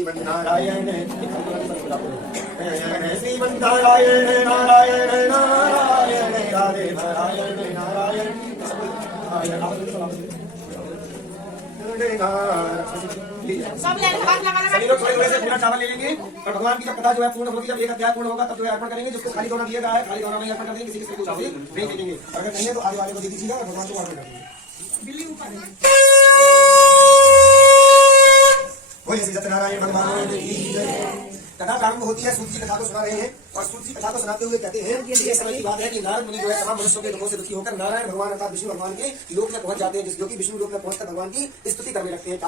श्रीमन्नारायण श्रीमन्नारायण नारायण नारायण राधे नारायण नारायण सभी लोग थोड़े थोड़े से पूरा चावल ले लेंगे और भगवान की जब कथा जो है पूर्ण होगी, जब एक अध्याय पूर्ण होगा तब जो है अर्पण करेंगे। जिसको खाली दोना दिया गया है खाली दोना में अर्पण कर देंगे, किसी को चावल नहीं देंगे। अगर नहीं है तो आगे वाले को दे दीजिएगा और भगवान को अर्पण कर देंगे। बोलिए श्री सत्यनारायण भगवान की जय। कथा प्रारंभ होती है, सूत जी कथा को सुना रहे हैं और सूत जी कथा को सुनाते हुए कहते हैं कि ये समय की बात है कि नारद मुनि जो है तमाम मनुष्यों के दुखों से दुखी होकर नारायण भगवान अर्थात विष्णु भगवान के लोक में पहुंच जाते हैं, जो कि विष्णु लोक में पहुंचकर भगवान की स्तुति करने लगते हैं।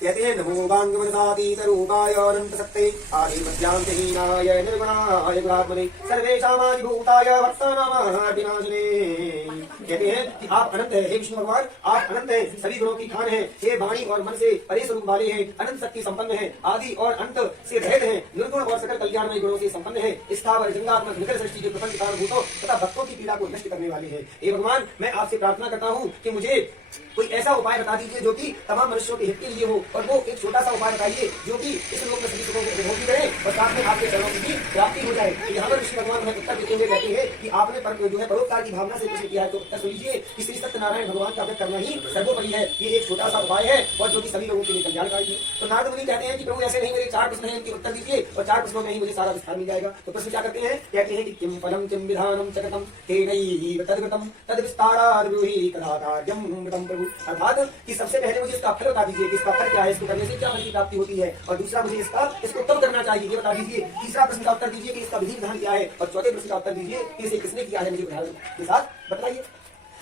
क्या कहते हैं नमो बांगवनसातीत रूपाय अनंत सत्ते आदि मध्यांतहीनाय निर्गुणाय गुणात्मने सर्वेषामादिभूताय वर्तमानविनाशिने। कहते हैं कि आप अनंत है हे विष्णु भगवान, आप अनंत हैं, सभी गुणों की खान है, हे वाणी और मन से परे स्वरूप वाले हैं, अनंत शक्ति संपन्न है, आदि और अंत से रहित हैं, निर्गुण और सकल कल्याणमय गुणों से संपन्न है, स्थावर जंगात्मक निखिल सृष्टि के प्रपंच कारणभूतों तथा भक्तों की पीड़ा को नष्ट करने वाले हैं। हे भगवान, मैं आपसे प्रार्थना करता हूँ कि मुझे कोई ऐसा उपाय बता दीजिए जो कि तमाम मनुष्यों के हित के लिए हो, और वो एक छोटा सा उपाय बताइए जो कि इस लोक में सभी सुखों को अनुभव भी करे और साथ में आपके चरणों की भी प्राप्ति हो जाए। यहाँ पर ऋषि भगवान हमें उत्तर देते हुए कहते हैं कि आपने जो है परोपकार की भावना से प्रश्न किया है, तो उत्तर सुन लीजिए कि श्री सत्यनारायण भगवान का व्रत करना ही सर्वोपरि है। ये एक छोटा सा उपाय है और जो कि सभी लोगों के लिए कल्याणकारी है। तो नारद मुनि कहते हैं कि प्रभु ऐसे नहीं, मेरे 4 प्रश्न हैं, इनके उत्तर दीजिए और 4 प्रश्नों में ही मुझे सारा विस्तार मिल जाएगा। तो प्रश्न क्या करते हैं, कहते हैं कि किम फलम किम विधानम चकतम तेनैः तद्गतम तद विस्ताराद् ब्रूहि कदा कार्यम मृतम प्रभु। अर्थात कि सबसे पहले मुझे इसका फल बता दीजिए कि इसका फल क्या है, इसको करने से क्या फल की प्राप्ति होती है, और दूसरा मुझे इसको कब करना चाहिए ये बता दीजिए। तीसरा प्रश्न का उत्तर दीजिए कि इसका विधि विधान क्या है, और चौथे प्रश्न का उत्तर दीजिए कि इसे किसने किया है, मुझे उदाहरण के साथ बताइए।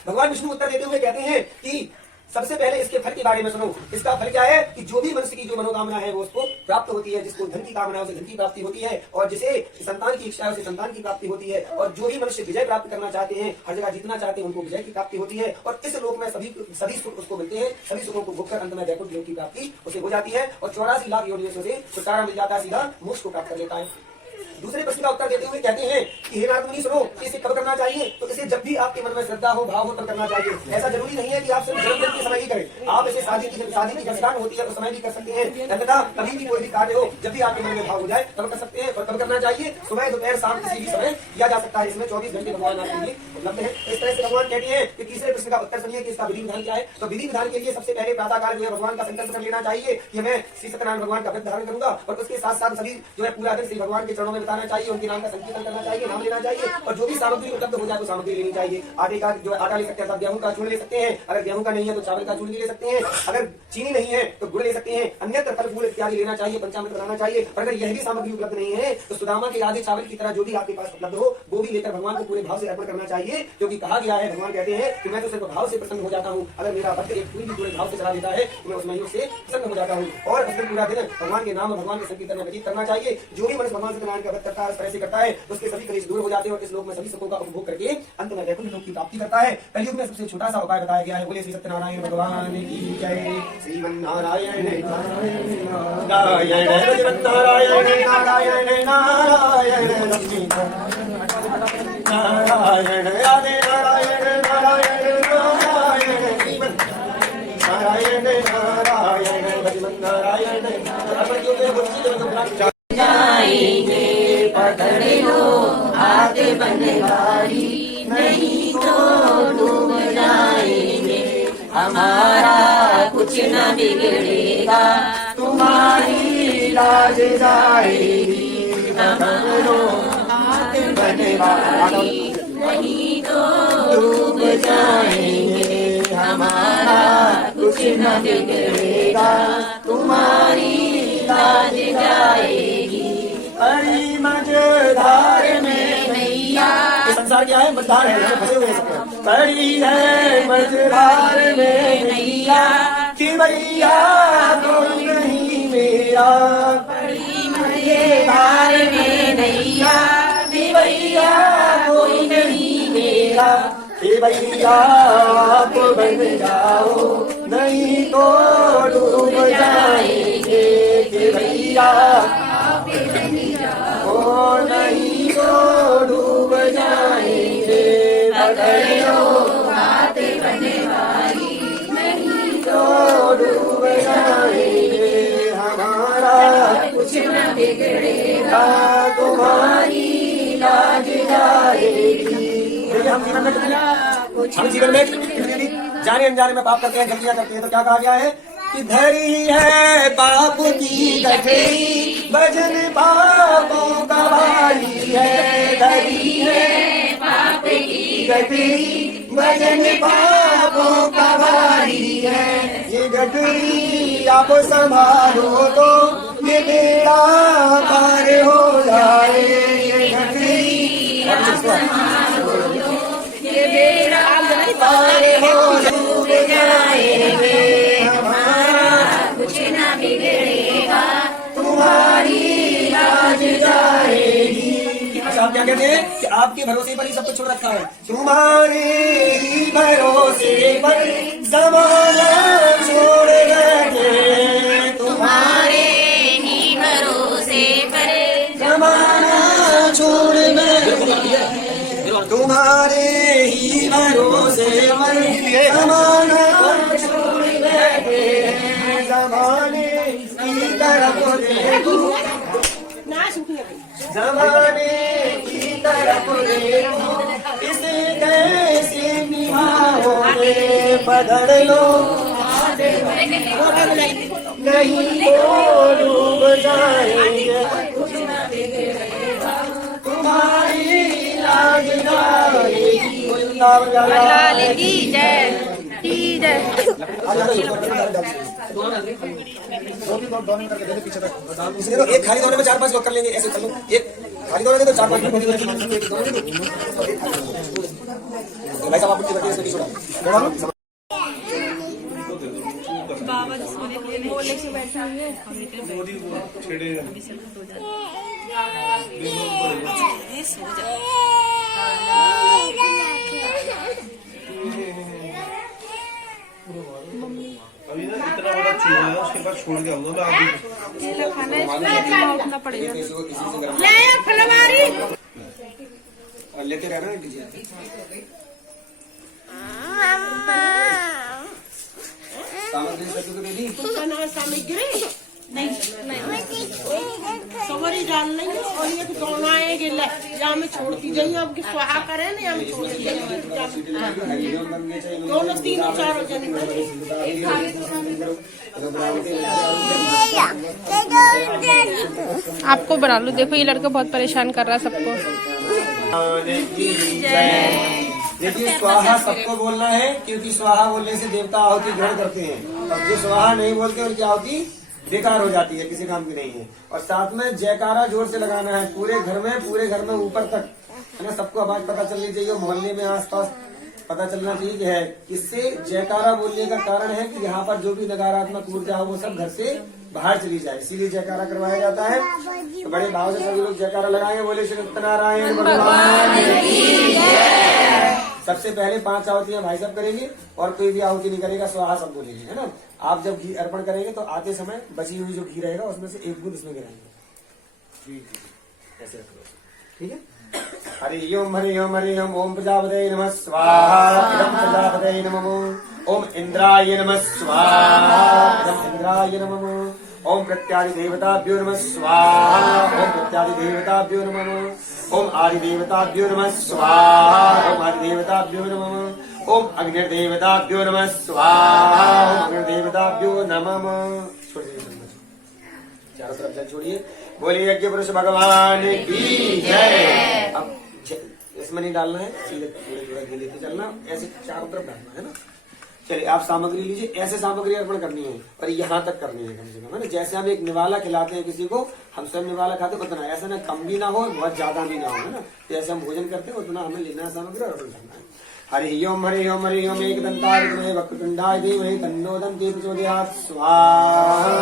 भगवान विष्णु उत्तर देते हुए कहते हैं कि सबसे पहले इसके फल के बारे में सुनो। इसका फल क्या है कि जो भी मनुष्य की जो मनोकामना है वो उसको प्राप्त होती है, जिसको धन की कामना है उसे धन की प्राप्ति होती है, और जिसे संतान की इच्छा है उसे संतान की प्राप्ति होती है, और जो भी मनुष्य विजय प्राप्त करना चाहते हैं, हर जगह जीतना चाहते हैं, उनको विजय की प्राप्ति होती है, और इस लोक में सभी सुख उसको मिलते हैं, सभी सुखों को भोगकर अंत में वैकुंठ लोक की प्राप्ति उसे हो जाती है, और 84 लाख योनियों से छुटकारा मिल जाता है, सीधा मोक्ष को प्राप्त कर लेता है। दूसरे प्रश्न का उत्तर देते हुए कहते हैं कि हे नारद मुनि सुनो, इसे कब करना चाहिए, तो इसे जब भी आपके मन में श्रद्धा हो, भाव हो, तब करना चाहिए। ऐसा जरूरी नहीं है कि आप सिर्फ जन्मदिन के समय ही करें, आप इसे शादी की घटना होती है उस समय भी कर सकते हैं, अन्यथा कभी भी कोई भी कार्य हो जब भी आपके मन में भाव हो जाए तब कर सकते हैं। और कब करना चाहिए, सुबह दोपहर शाम किसी भी समय किया जा सकता है, इसमें 24 घंटे भगवान आपके लिए उपलब्ध है। इस तरह से भगवान कहते हैं कि तीसरे प्रश्न का उत्तर सुनिए कि इसका विधि विधान क्या है। तो विधि विधान के लिए सबसे पहले प्रातः काल जो है भगवान का संकल्प कर लेना चाहिए कि मैं श्री सत्यनारायण भगवान का व्रत धारण करूंगा, और उसके साथ साथ सभी जो है पूरा दिन श्री भगवान के चरणों में बताना चाहिए, उनके नाम का संकीर्तन करना चाहिए, नाम लेना चाहिए, और जो भी सामग्री उपलब्ध हो जाए वो सामग्री लेनी चाहिए। आटे का जो आटा ले सकते हैं, गेहूं का चूर्ण ले सकते हैं, अगर गेहूं का नहीं है तो चावल का चूर्ण ले सकते हैं, अगर चीनी नहीं है तो गुड़ ले सकते हैं, अन्यत्र फल फूल इत्यादि लेना चाहिए, पंचामृत बनाना चाहिए। और अगर यह भी सामग्री उपलब्ध नहीं है तो सुदामा के आधे चावल की तरह जो भी आपके पास उपलब्ध हो वो भी लेकर भगवान को पूरे भाव से अर्पण करना चाहिए, क्योंकि कहा गया है, भगवान कहते हैं कि मैं तो सिर्फ भाव से प्रसन्न हो जाता हूँ, अगर मेरा भक्त एक पूरी पूरे भाव से चला देता है तो मैं उस महीनों से प्रसन्न हो जाता हूँ। और उस दिन पूरा दिन भगवान के नाम और भगवान के संकीर्तन में व्यतीत करना चाहिए। जो भी मनुष्य भगवान सत्यनारायण का व्रत करता है, इस तरह से करता है, उसके सभी क्लेश दूर हो जाते हैं और इस लोक में सभी सुखों का उपभोग करके अंत में वैकुंठ लोक की प्राप्ति करता है। कलयुग में सबसे छोटा सा उपाय बताया गया है। बोले श्री सत्यनारायण भगवान की जय। श्रीमन्नारायण नारायण नारायण नारायण नारायण लक्ष्मी नारायण राधे नारायण नारायण नारायण श्रीमन नारायण नारायण भजमन नारायण जाएंगे पकड़े लो हाथ बनवारी, नहीं तो डूब जाएंगे, हमारा कुछ न बिगड़ेगा, तुम्हारी लाज जाएगी। पकड़ो हाथ बनवारी, नहीं तो डूब जाएंगे, हमारा कुछ न बिगड़ेगा, तुम्हारी लाज जाएगी। हरी मझधार में नैया, संसार क्या है, मझधार है, फंसे हुए सब। पड़ी है मझधार में नैया कि भैया कोई नहीं मेरा, पड़ी मझधार में नैया कि भैया कोई नहीं मेरा, कि भैया आप बन जाओ नहीं तो डूब जाएंगे, कि भैया ओ नहीं तो डूब जाएंगे। पकड़ो हाथ बनवारी, नहीं तो डूब जाएंगे, हमारा बिगड़ेगा तुम्हारी लाज जाएगी। देखिए हम जीवन में जाने अनजाने में पाप करते हैं, गलतियां करते हैं, तो क्या कहा गया है कि धरी है पाप की गठरी, भजन पापों का भारी है। धरी है पाप की गठरी, भजन पापों का भारी है। ये गठरी आप संभालो तो ये बेड़ा पार हो जाए। ये गठरी ये बेड़ा पार हो जाएंगे, कुछ न बिगड़ेगा तुम्हारी लाज जाएगी। अच्छा आप क्या कहते हैं कि आपके भरोसे पर ही सब कुछ छोड़ रखा है। तुम्हारे ही भरोसे पर ज़माना छोड़ बैठे, तुम्हारे ही भरोसे पर ज़माना छोड़ बैठे, तुम्हारे ही भरोसे पर ज़माना छोड़ बैठे। ज़माने की तरफ देखो, ज़माने की तरफ देखो, इसे कैसे निभाओगे। पकड़ लो नहीं तो डूब जाएंगे, तुम्हारी लाज जाएगी। लाल की जय की जय। इसलिए तो एक खाली दौरे में 4-5 लोग कर लेंगे, ऐसे कर लो। एक खाली दौरे में तो 4-5 लोग भाई साहब आप बैठे इसमें छोड़ा बाबा जी सोने के लिए बोले से बैठे हुए अभी ना इतना बड़ा चूल्हा है, उसके बाद छोड़ के आऊंगा मैं। आप खाना इसमें उठना पड़ेगा। लेते रहना सामग्री दे दी। सामग्री नहीं सवरी डाल लेंगे और ये दोनों आएंगे या में छोड़ दी जाइए। अब की स्वाहा करे ना या में छोड़ दी जाइए, दोनों तीनों चारों जन आपको बना लो। देखो ये लड़का बहुत परेशान कर रहा है सबको। देखिए स्वाहा सबको बोलना है, क्योंकि स्वाहा बोलने से देवता आहुति ग्रहण करते हैं, और जो स्वाहा नहीं बोलते उनकी आहुति बेकार हो जाती है, किसी काम की नहीं है। और साथ में जयकारा जोर से लगाना है पूरे घर में ऊपर तक, है ना। सबको आवाज पता चलनी चाहिए, मोहल्ले में आसपास पता चलना चाहिए कि है। इससे जयकारा बोलने का कारण है कि यहाँ पर जो भी नकारात्मक ऊर्जा हो वो सब घर से बाहर चली जाए, इसीलिए जयकारा करवाया जाता है। तो बड़े भाव से सभी लोग जयकारा लगाएंगे, बोले श्री सत्यनारायण भगवान की जय। सबसे पहले 5 आहुतियां भाई साहब करेंगे, और कोई भी आहुति नहीं करेगा, स्वाहा सब बोलेंगे, है ना। आप जब घी अर्पण करेंगे तो आते समय बची हुई जो घी रहेगा उसमें से एक बूंद इसमें गिराएंगे, ऐसे रख लो, ठीक है। हरि ओम हरि ओम हरि ओम। ओम प्रजापते नमः स्वाहा, इदं प्रजापते नमः। ओम इंद्राय नमः स्वाहा, इदं इंद्राय नमः। ओम प्रत्यादि देवताभ्यो नमः स्वाहा, ओम प्रत्यादि देवताभ्यो नमः। ओम आदि देवताभ्यो नमः स्वाहा, ओम आदि देवताभ्यो नमः। ओम अग्निर्देवताभ्यो नमः स्वाहा, ओम अग्निर्देवताभ्यो नमः। चारों तरफ जल छोड़िए, बोलिए यज्ञ पुरुष भगवान की जय। अब इसमें नहीं डालना है, सीधे थोड़ा घी लेते चलना, ऐसे चारों तरफ डालना है ना। चलिए आप सामग्री लीजिए, ऐसे सामग्री अर्पण करनी है, और यहाँ तक करनी है कम से कम, है ना। जैसे हम एक निवाला खिलाते हैं किसी को, हम सब निवाला खाते हैं उतना, ऐसा ना कम भी ना हो बहुत ज्यादा भी ना हो, है ना। तो ऐसे हम भोजन करते हैं उतना हमें लेना है सामग्री और अर्पण करना है। हरि ओम हरि ओम हरि ओम। एक दंताय विद्महे वक्रतुंडाय धीमहि तन्नो दन्ति प्रचोदयात्। स्वाहा।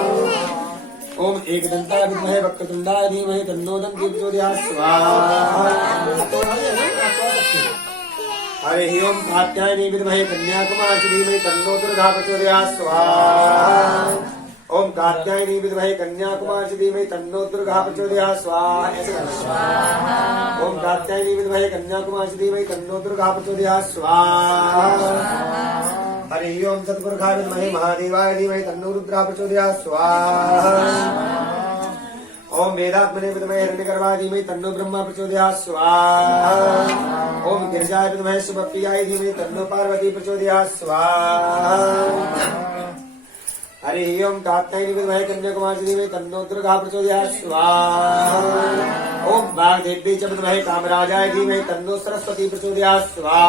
ओम एक दंताय विद्महे वक्रतुंडाय धीमहि तन्नो दन्ति प्रचोदयात्। स्वाहा। हरि ओम कात्यायनी विद्महे कन्याकुमारी धीमहि तन्नो दुर्गा प्रचोदयात्। स्वाहा। ओम कात्यायनी विद्महे कन्याकुमारी धीमहि तन्नो दुर्गा प्रचोदयात्। स्वाहा। ऐसे करना। ओम कात्यायनी विद्महे कन्याकुमारी धीमहि तन्नो दुर्गा प्रचोदयात्। स्वाहा। हरि ओम सतपुरुषाय विद्महे महादेवाय धीमहि तन्नो रुद्रः प्रचोदयात्। स्वाहा। ओम वेदात्मने विद्महे हिरण्यगर्भाय धीमहि तन्नो ब्रह्मा प्रचोदयात् स्वाहा। ओम गिरिजाय विद्महे शुभप्रियाय धीमहि तन्नो पार्वती प्रचोदयात् स्वाहा। हरि ओम कात्यायनी विद्महे कन्याकुमारी धीमहि तन्नो दुर्गा प्रचोदयात् स्वाहा। ओम वाग्देव्यै च विद्महे कामराजाय धीमहि तन्नो सरस्वती प्रचोदयात् स्वाहा।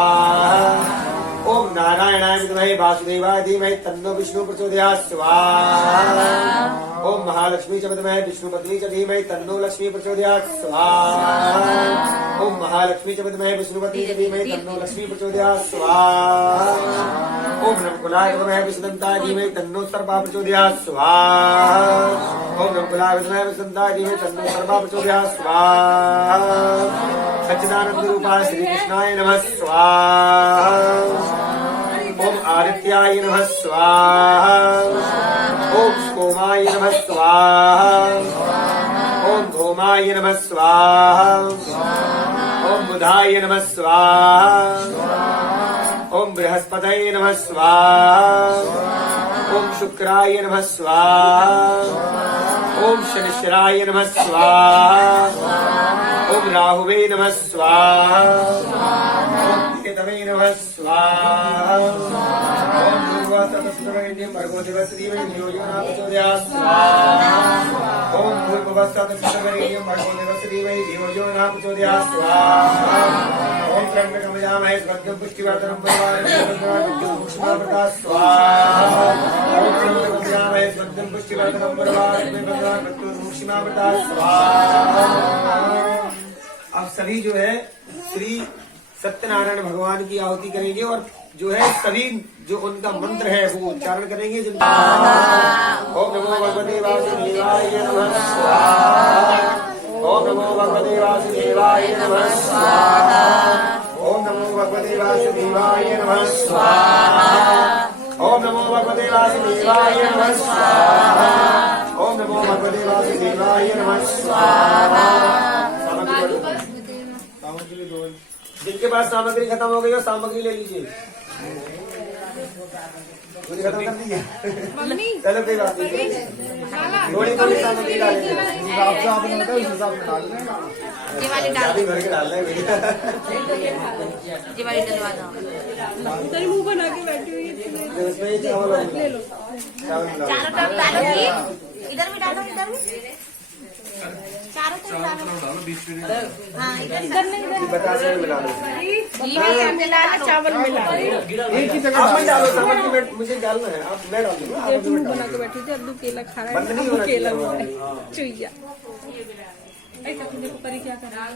ओम नारायणाय विद्महे वासुदेवाय धीमहि तन्नो विष्णु प्रचोदयात् स्वाहा। ओम महालक्ष्मी च विद्महे विष्णुपत्नी च धीमहि तन्नो लक्ष्मी प्रचोदयात् स्वाहा। ओम महालक्ष्मी च विद्महे विष्णुपत्नी च धीमहि तन्नो लक्ष्मी प्रचोदयात् स्वाहा। ओम नमकुलाय विद्महे विष्णुदन्ताय धीमहि तन्नो सर्पः प्रचोदयात् स्वाहा। ओम नमकुलाय विद्महे विष्णुदन्ताय धीमहि तन्नो सर्पः प्रचोदयात् स्वाहा। सच्चिदानंद रूपाय श्री कृष्णाय नमः स्वाहा। ओम आदित्याय नमः स्वाहा। ओम सोमाय नमः स्वाहा। ओम धूमाय नमः स्वाहा। ओम बुधाय नमः स्वाहा। ओम बृहस्पतये नमः स्वाहा। ओम शुक्राय नमः स्वाहा। ओम शनिश्चराय नमः स्वाहा। ओम राहुवे नमः स्वाहा। ओम केतवे नमः स्वाहा। ओम भूर्भुवस्सुतस्सुतवरेण्यं भर्गो देवस्य धीमहि धियो यो न प्रचोदयात् स्वाहा। ओम भूर्भुवस्सुतस्सुतवरेण्यं भर्गो देवस्य धीमहि धियो यो न प्रचोदयात् स्वाहा। ओम त्र्यंबकं यजामहे सुगन्धिं पुष्टिवर्धनं पुष्टिवर्धनं स्वाहा। ओम त्र्यंबकं यजामहे सुगन्धिं पुष्टिवर्धनं स्वाहा। अब सभी जो है श्री सत्यनारायण भगवान की आहुति करेंगे और जो है सभी जो उनका मंत्र है वो उच्चारण करेंगे। ओम नमो भगवते वासुदेवाय नमः स्वाहा। ओम नमो भगवते वासुदेवाय नमः स्वाहा। ओम नमो भगवते वासुदेवाय नमः स्वाहा। ओम नमो भगवते वासुदेवाय नमः स्वाहा। ओम नमो भगवते वासुदेवाय नमः स्वाहा। जिनके पास सामग्री खत्म हो गई हो सामग्री ले लीजिए। पूरी खत्म कर दीजिए। चलो कोई बात नहीं, थोड़ी थोड़ी सामग्री डालेंगे। ये वाली डाल शादी भर के डालना है मेरी। ये वाली डलवा दो। तेरी मुंह बना के बैठी हुई है। उसमें ये चावल ले लो। चावल मिलाओ। चारों तरफ डालो जी। इधर भी डालो, इधर भी चारों तरफ डालो। हाँ इधर नहीं, इधर बतासे में मिला लो। मिला लो, चावल मिला लो। एक ही जगह आप मत डालो सामग्री में, मुझे डालना है। आप मैं डाल दूंगा। ये मुंह बना के बैठी थी। अब्दू केला खा रहा है। बंद नहीं होना केला चाहिए। हुआ है चुईया। ऐसा देखो परी क्या कर रहा है।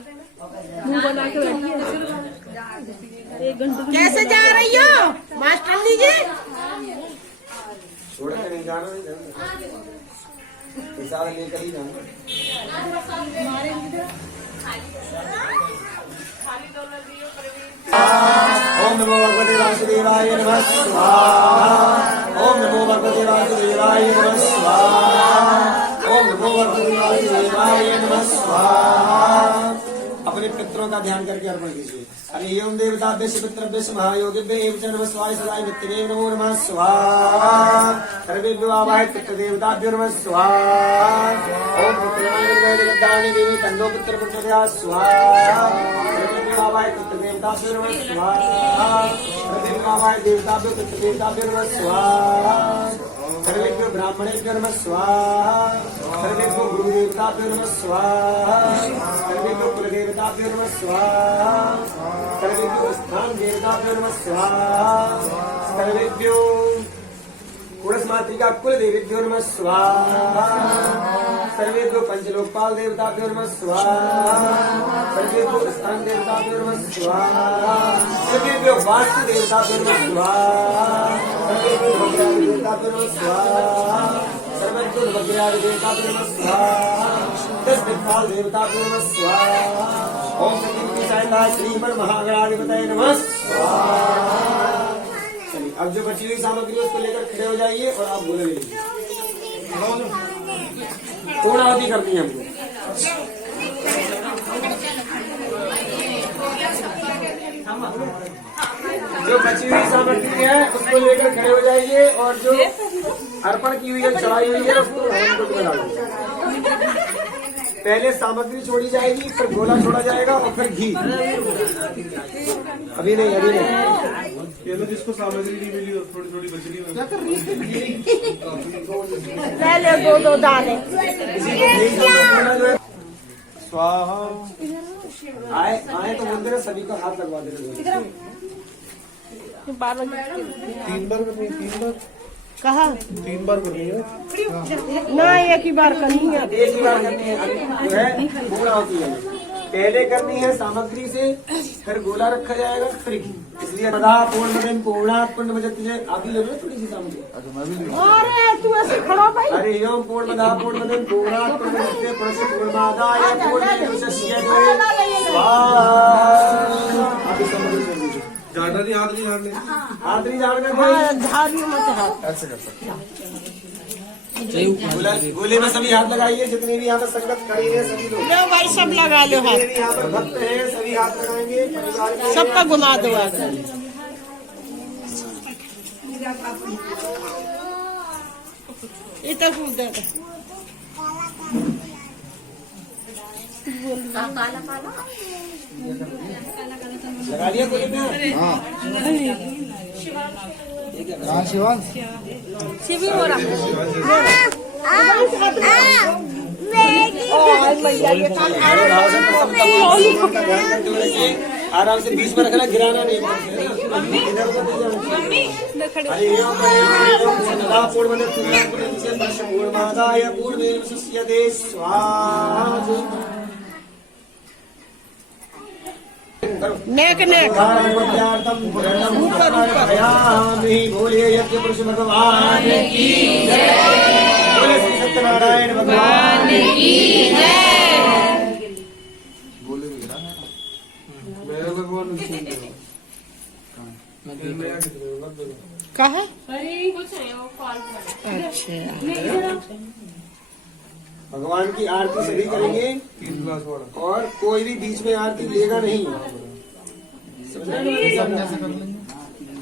मुंह बना के बैठी है। 1 घंटे कैसे जा रही हो मास्टर जी? छोड़ के नहीं जाना, नहीं जाना। हिसाब लेकर ही जाना। ओम नमो भगवते वासुदेवाय नमः स्वाहा। ओम नमो भगवते वासुदेवाय नमः स्वाहा। ओम नमो भगवते वासुदेवाय नमः स्वाहा। अपने पितरों का ध्यान करके अर्पण कीजिए। हरि ओम देवताभ्यः पितृभ्यः महायोगिभ्यः एव च नमः शिवाय सदाय नित्यदेव नमो नमः स्वाहा। सर्वेभ्यो आवाहय पितृदेवताभ्यो नमः स्वाहा। ओम पुत्रमाय देवी तन्नो पुत्र प्रचोदयात् स्वाहा। सर्वेभ्यो आवाहय पितृदेवताभ्यो नमः स्वाहा। सर्वेभ्यो आवाहय देवताभ्यो पितृदेवताभ्यो नमः स्वाहा। सर्वेभ्यो ब्राह्मणेभ्यो नमः स्वाहा। सर्वेभ्यो गुरुदेवताभ्यो नमः स्वाहा। सर्वेभ्यो कुलदेवताभ्यो नमः स्वाहा। सर्वेभ्यो स्थान देवताभ्यो नमः स्वाहा। सर्वेभ्यो कुलस मातृका कुल देवेभ्यो नमः स्वाहा। सर्वेभ्यो पंचलोकपाल देवताभ्यो नमः स्वाहा। सर्वेभ्यो स्थान देवताभ्यो नमः स्वाहा। सर्वेभ्यो वास्तु देवताभ्यो नमः स्वाहा। सर्वेभ्यो भगवान देवताभ्यो नमः स्वाहा। सर्वेभ्यो भगवान देवताभ्यो नमः स्वाहा। 10 दिक्पाल देवताभ्यो नमः स्वाहा। ओम सती सहायता श्रीमन महागणाधिपतये नमः स्वाहा। चलिए अब जो बची हुई सामग्री उसको लेकर खड़े हो जाइए और आप बोले लीजिए। पूर्णाहुति करनी है हमको। जो बची हुई सामग्री है उसको लेकर खड़े हो जाइए और जो अर्पण की हुई है चढ़ाई हुई है उसको हवन कुंड में डालिए। पहले सामग्री छोड़ी जाएगी, फिर गोला छोड़ा जाएगा और फिर घी। अभी नहीं, अभी नहीं। ये लो जिसको सामग्री नहीं मिली और थोड़ी थोड़ी बच रही ले ले 2-2 दाने। स्वाहा। आए आए तो बोलते ना सभी का हाथ लगवा देना। 3 बार करनी है, 3 बार। कहा 3 बार करनी है ना, एक ही बार करनी है। एक ही बार करनी है। अभी जो है पूरा होती है, पहले करनी है सामग्री से, फिर गोला रखा जाएगा, फिर घी। इसलिए मदा पूर्ण मदन पूर्णात् पूर्ण मजते आप ही ले लो थोड़ी सी सामग्री। अरे तू ऐसे खड़ा भाई। अरे एवं पूर्ण मदा पूर्ण मदन पूर्णात् पूर्ण मजते पुरुष पूर्णमादाय पूर्णमेवावशिष्यते स्वाहा। अभी सामग्री कर दीजिए। झाड़ना नहीं, हाथ नहीं झाड़ने। हाथ नहीं झाड़ना भाई, झाड़ियों मत हाथ। ऐसे कर सकते गोले में सभी हाथ लगाइए, जितने भी यहाँ पर संगत खड़ी है सभी लोग। लो भाई सब लगा लो हाथ, जितने भी यहाँ पर भक्त हैं सभी हाथ लगाएंगे। परिवार के सबका गुना दो आज। इतना कूद दे। काला काला लगा लिया गोले में। शिविर हो रहा आराम से बीच में रखना, गिराना नहीं। पूर्णमादाय पूर्णमेवावशिष्यते स्वाहा। नेक नेक बोले यज्ञ पुरुष भगवान की जय। बोले श्री सत्यनारायण भगवान की जय। मेरा भगवान कहा कुछ नहीं, वो कॉल पर। अच्छा भगवान की आरती सभी करेंगे 3 ग्लास वाला। और कोई भी बीच में आरती लेगा नहीं। समझ रहे हो?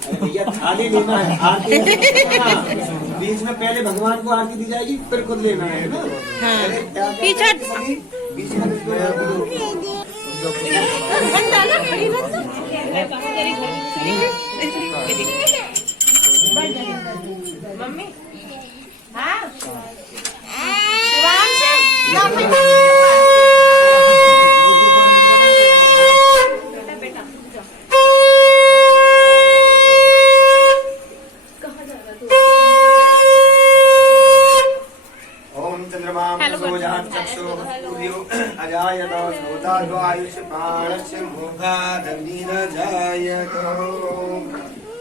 अरे भैया थाली लेना है, आरती बीच में पहले भगवान को आरती दी जाएगी, फिर खुद लेना है ना। पहले क्या पीछे सभी बीच में किसको आरती दो। मम्मी हाँ ओम चंद्रमा अजायत जायत।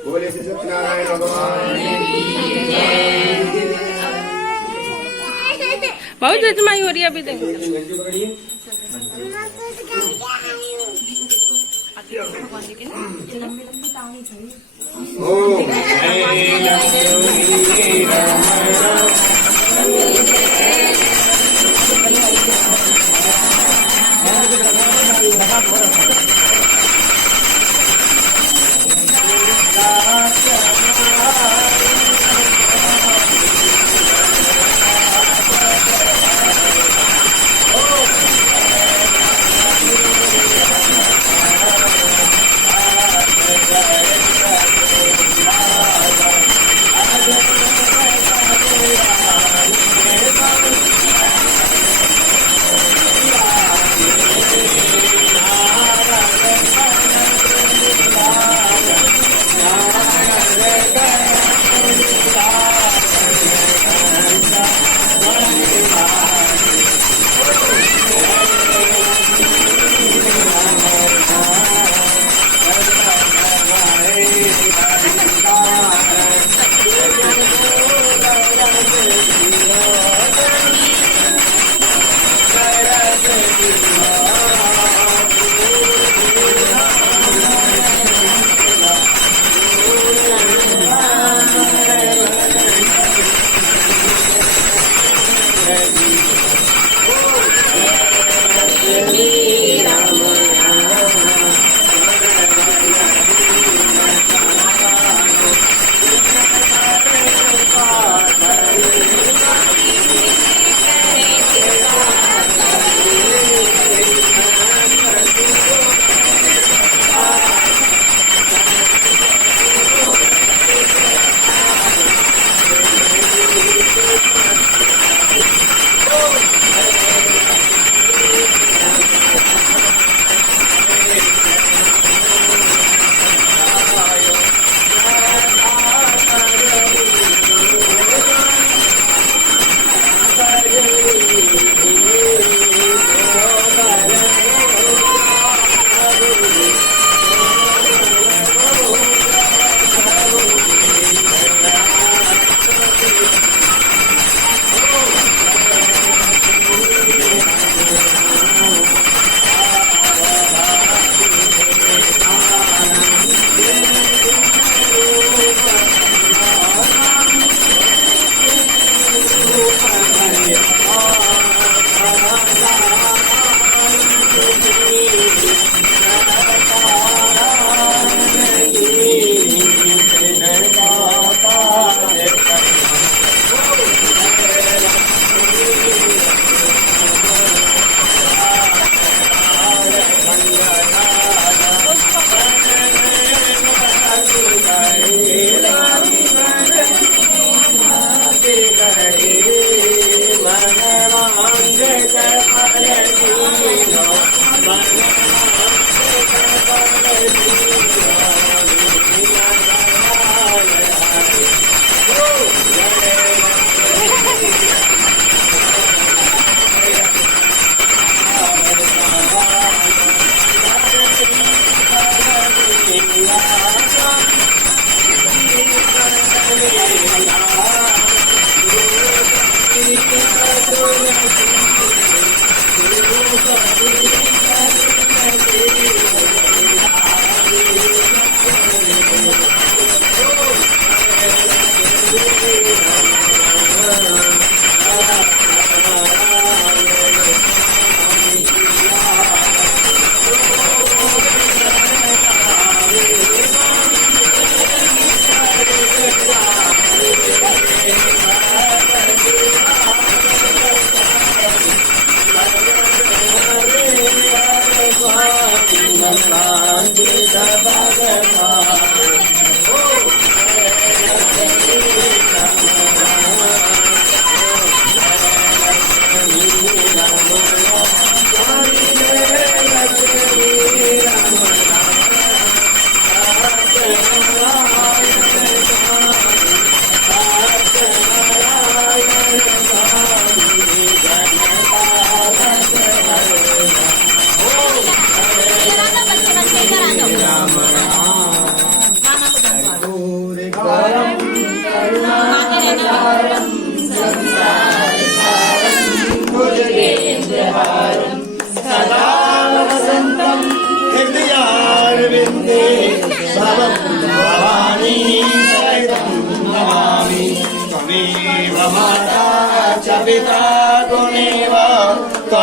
बोले श्री सत्यनारायण भगवान बहुत जजमाई हो रही है अभी तक। पकड़िए। ओम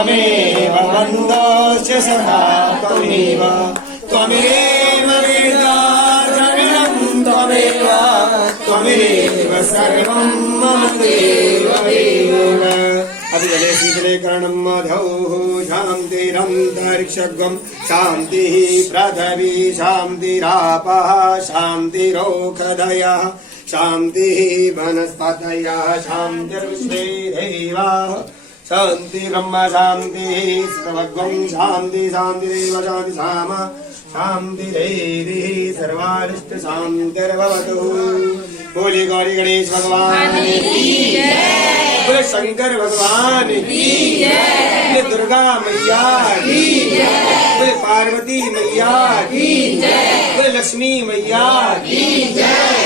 त्वमेव बन्धोश्च सखा त्वमेव त्वमेव वेदा जगनं त्वमेव त्वमेव सर्वं मम देवदेव अभिजले शीतले कर्णं मधौः शान्तिरन्तरिक्षगं शान्तिः पृथिवी शान्तिरापः शान्तिरोषधयः शान्तिः वनस्पतयः शान्तिर्विश्वे देवाः शान्ति ब्रह्म शान्तिः सर्वगं शान्ति शान्तिरेव शान्ति साम शान्तिरेरिः सर्वारिष्ट शान्तिर्भवतु। बोले गौरी गणेश भगवान की जय, बोले शंकर भगवान की जय, बोले दुर्गा मैया की जय, बोले पार्वती मैया की जय, बोले लक्ष्मी मैया की जय,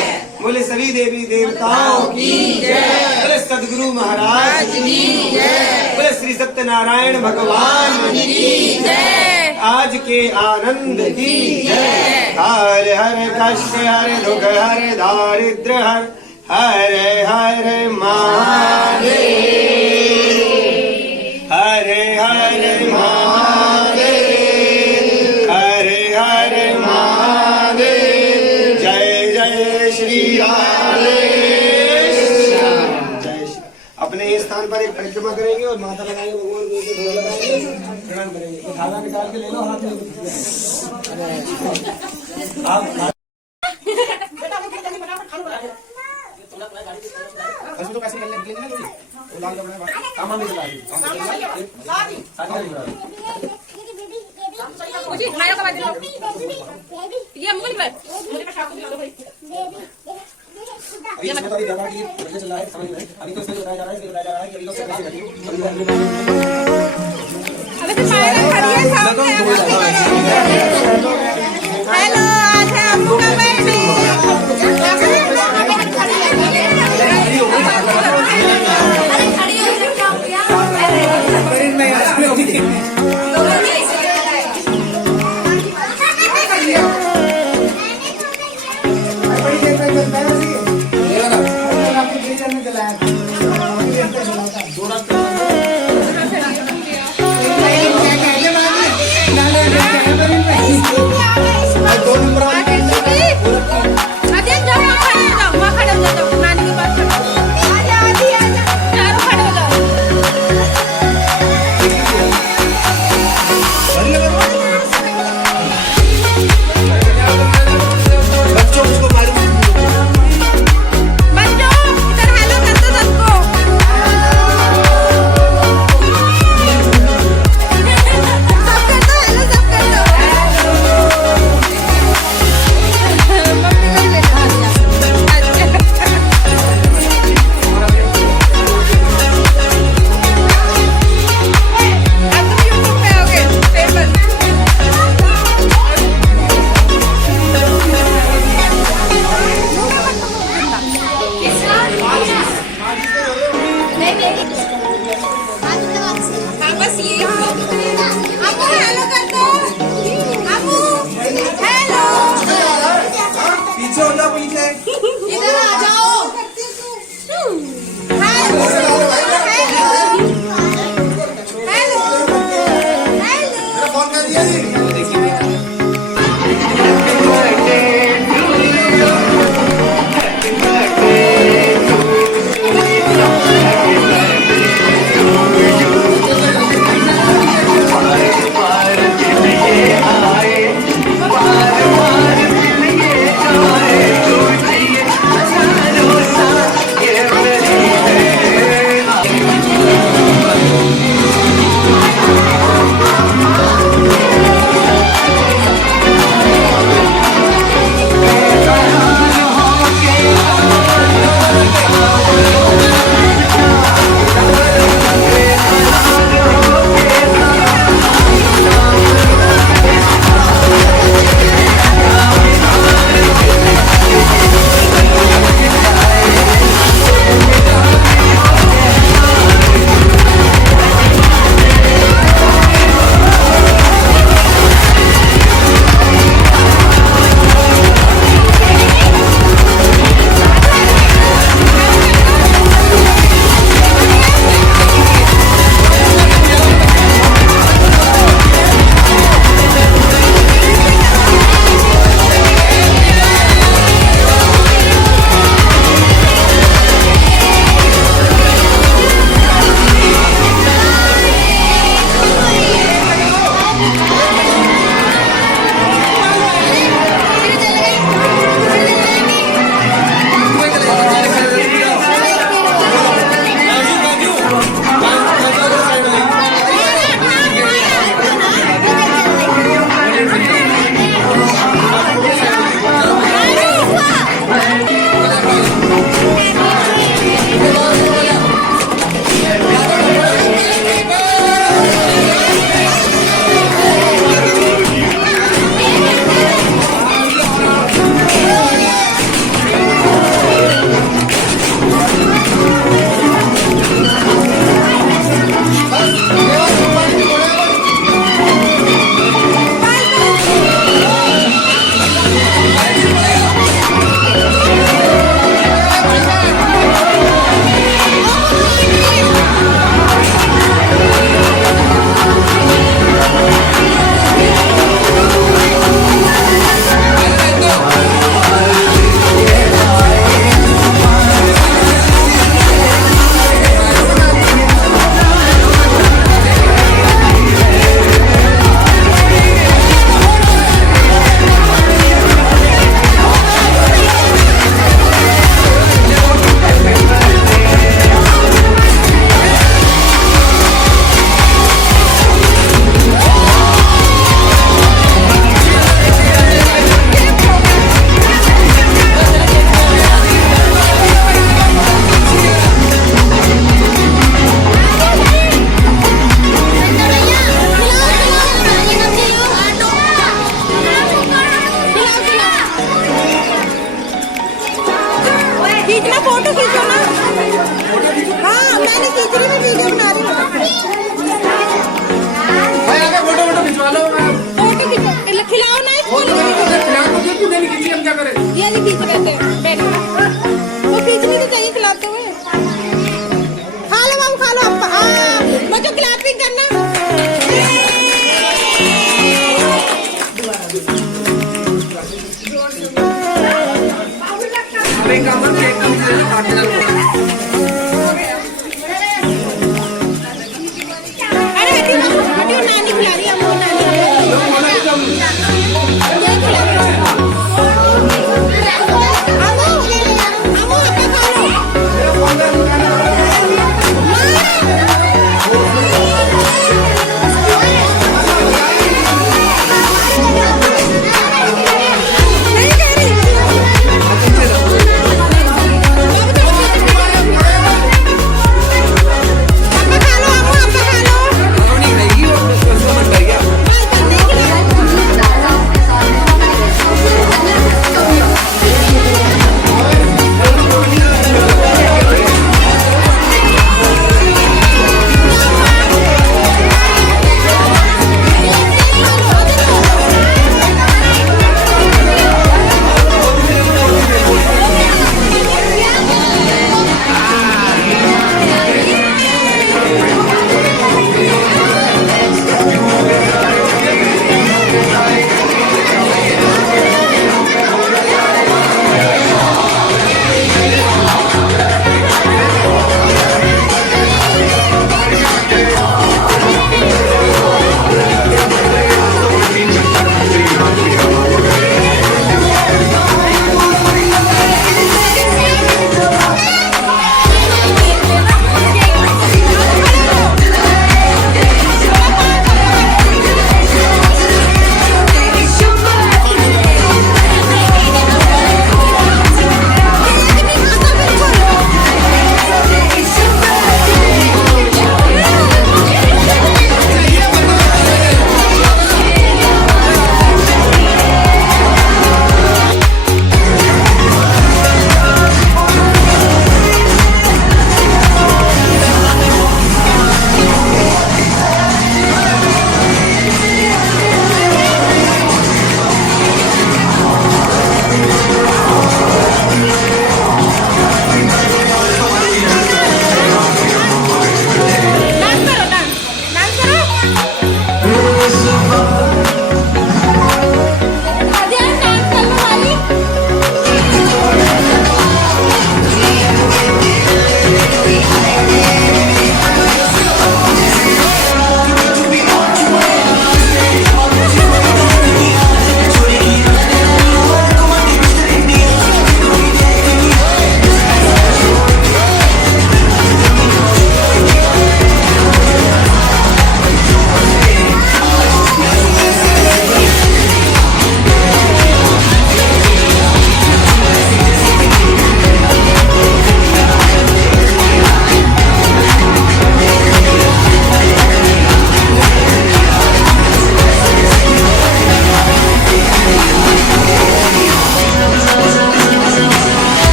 बोले सभी देवी देवताओं की जय, बोले सदगुरु महाराज की जय, बोले श्री सत्यनारायण भगवान की जय, आज के आनंद की जय। हर हर कष्ट हर दुख हर दारिद्र हर हर महादेव, हर हर महादेव, हर हर महादेव। जय जय श्री राधे श्याम, जय श्री। अपने स्थान पर एक परिक्रमा करेंगे और माता लगाएंगे, भगवान को ढोल लगाएंगे, प्रणाम करेंगे। तो थाला निकाल के ले लो हाथ में। आप तो पैसे मिलने ना वो लाल कपड़े सामान नहीं चला मुझे खाया का बात ये हमको नहीं मुझे पैसा को दे दो भाई अभी इसमें तो अभी दवा की वजह चल रहा है, समझ में अभी तो इसमें बताया जा रहा है कि अभी तो कैसे करेंगे। अबे तो पायरा खड़ी है सामने। हेलो आज है अम्मू का बर्थडे।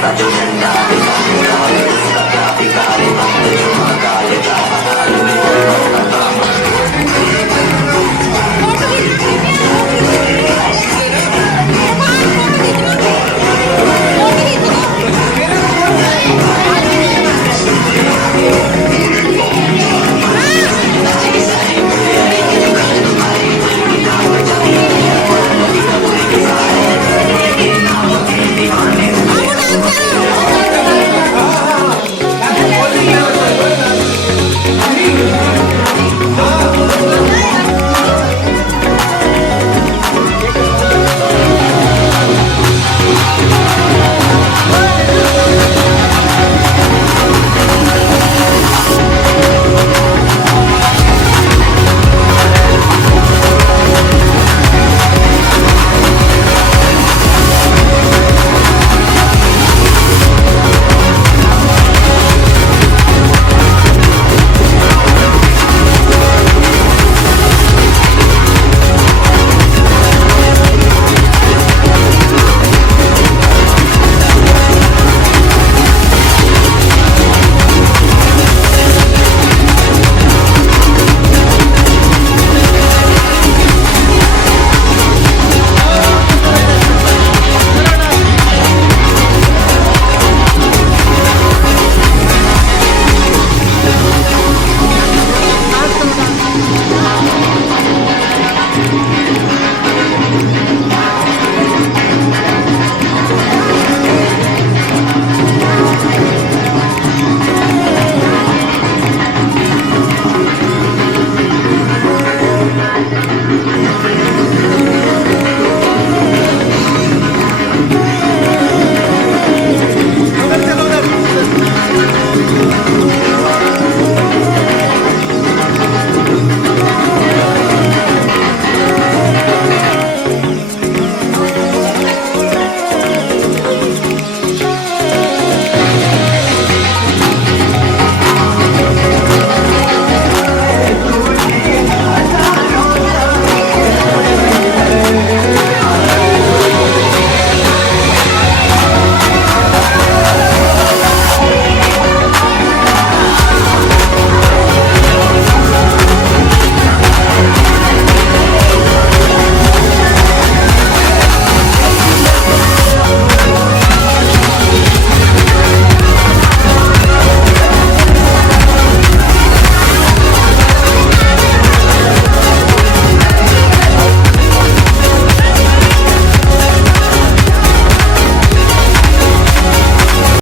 But you